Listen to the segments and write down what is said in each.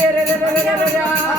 re re re re re re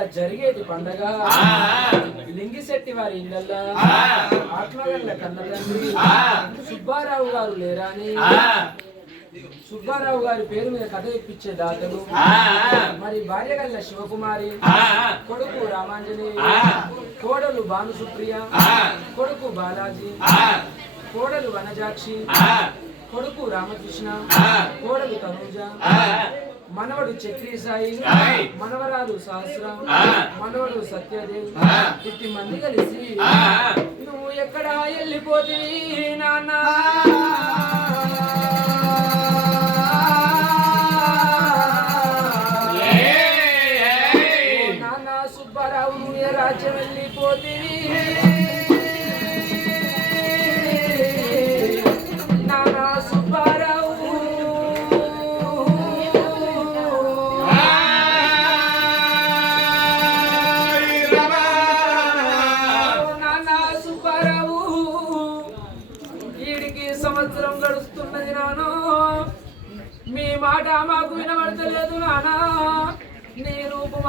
ఇవల్ల జరిగేటి పండగ. లింగిశెట్టి వారి ఇళ్ళల్లా. ఆత్మగల్ల కన్నదండ్రి సుబ్బారావు గారు లేరాని సుబ్బారావు గారి పేరు మీద కథ ఇప్పించే దాతలు. మరి భార్య గల్ల శివకుమారి కొడుకు రామాంజనేయ కోడలు భానుసుప్రియ. కొడుకు బాలాజీ. కోడలు వనజాక్షి. కొడుకు రామకృష్ణ. కోడలు తనూజ. మనవడు చక్రీ సాయి మనవరాలు సహస్ర మనవడు సత్యదేవ్ ఇట్టి మంది కలిసి నువ్వు ఎక్కడ వెళ్ళిపోతివి నాన్న. నాన్న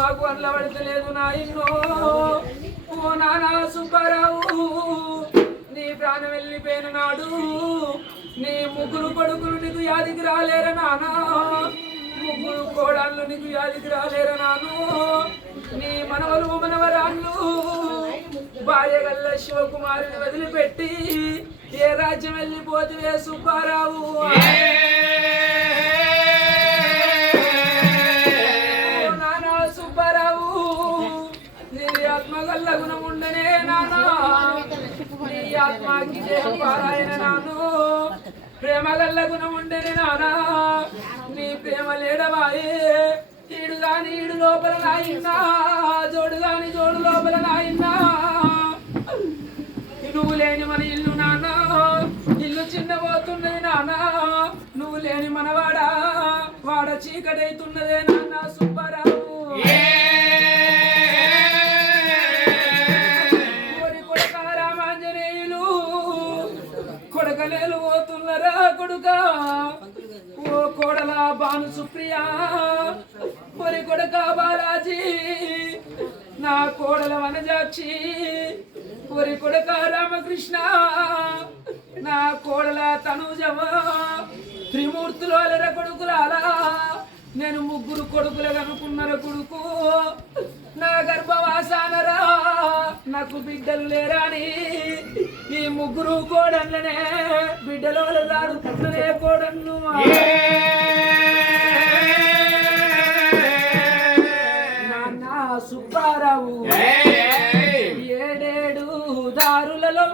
రూపు మాకు అనలబడతలేదు నాయన్నో ఓ నానా సుబ్బారావు నీ ప్రాణం వెళ్ళిపోయిన నాడు నీ ముగ్గురు కొడుకులు నీకు యాదికి రాలేరా నానా? ముగ్గురు కోడళ్ళు నీకు యాదికి రాలేరా నాను? నీ మనవలు మనవరాళ్ళు భార్య గల్ల శివకుమారిని వదిలిపెట్టి ఏ రాజ్యం వెళ్ళిపోతువే సుబ్బారావు? గల్ల గుణం ఉండనే నానా నీ ఆత్మకి పారాయణ నాను ప్రేమ గల్ల గుణం నానా నీ ప్రేమ లేడవాయే ఈడు గాని ఈడు లోపల నాయన్నా జోడు గాని జోడు లోపల నాయన్నా నువ్వు లేని మన ఇల్లు నానా ఇల్లు చిన్నబోతున్నది నానా నువ్వు లేని మనవాడా వాడ చీకటైతున్నదే నాన్న సుబ్బారావు భాను సుప్రియ. మరి కొడక బాలాజీ నా కోడల వనజాక్షి ఒరి కొడక రామకృష్ణ నా కోడల తనుజవ త్రిమూర్తులు అలర కొడుకులాలా నేను ముగ్గురు కొడుకులు కనుకున్నర కొడుకు నా గర్భవాసానరా నాకు బిడ్డలు లేరాని ఈ ముగ్గురు కోడన్లనే బిడ్డలు రాడు పుట్టలే కోడన్ను సుబ్బారావు. ఏడేడు దారులలో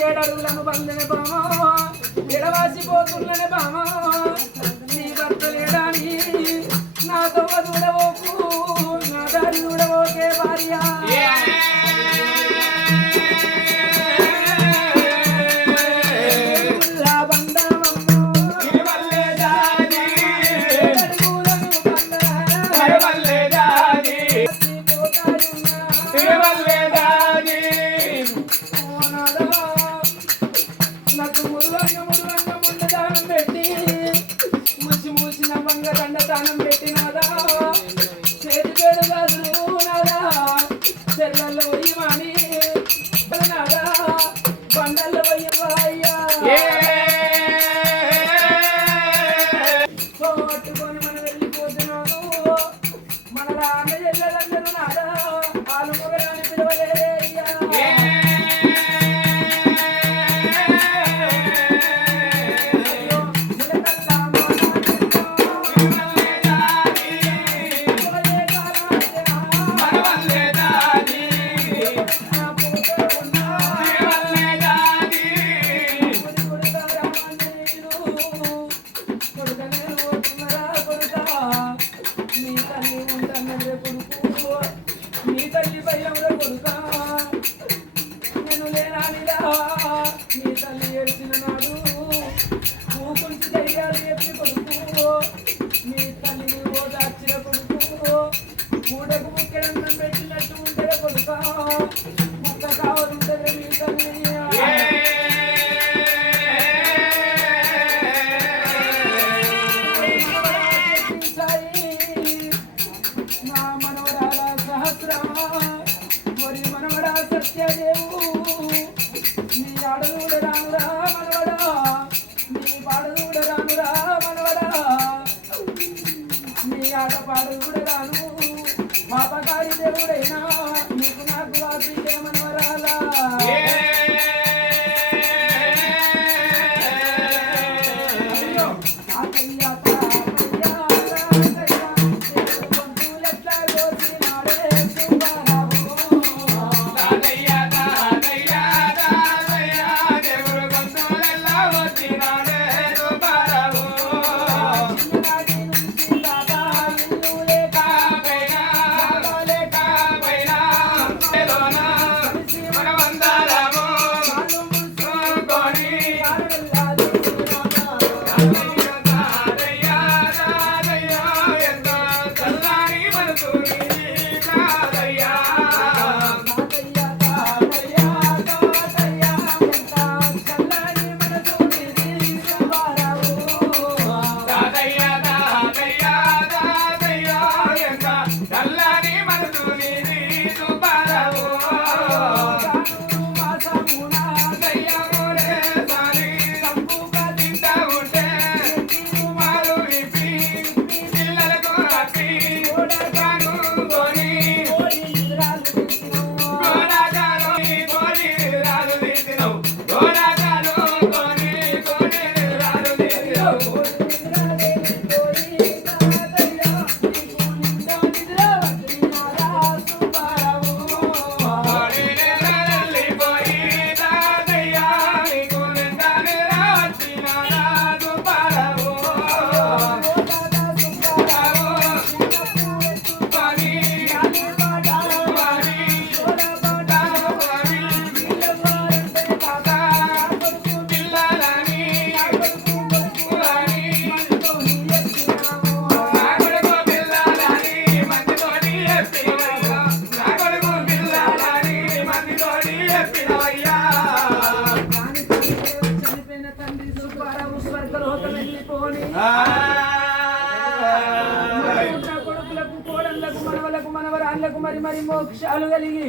ఏడడుగులను బంధన బామా ఎడవాసిపోతున్ననే బామా నాకు మురువంగ ముందు దానం పెట్టి ముసి మూసిన వంగ దానం పెట్టినాదా చేతి పేడు గాజులు నాదా చెల్లెల్లో పోయి నాదా బండల్లో అయ్యా మనం వెళ్ళిపోతున్నాను మన రామ చెల్లెలందరూ నాదా వాళ్ళు మొగరాని Thank you. నీకు మరి మరి మోక్షాలు కలిగి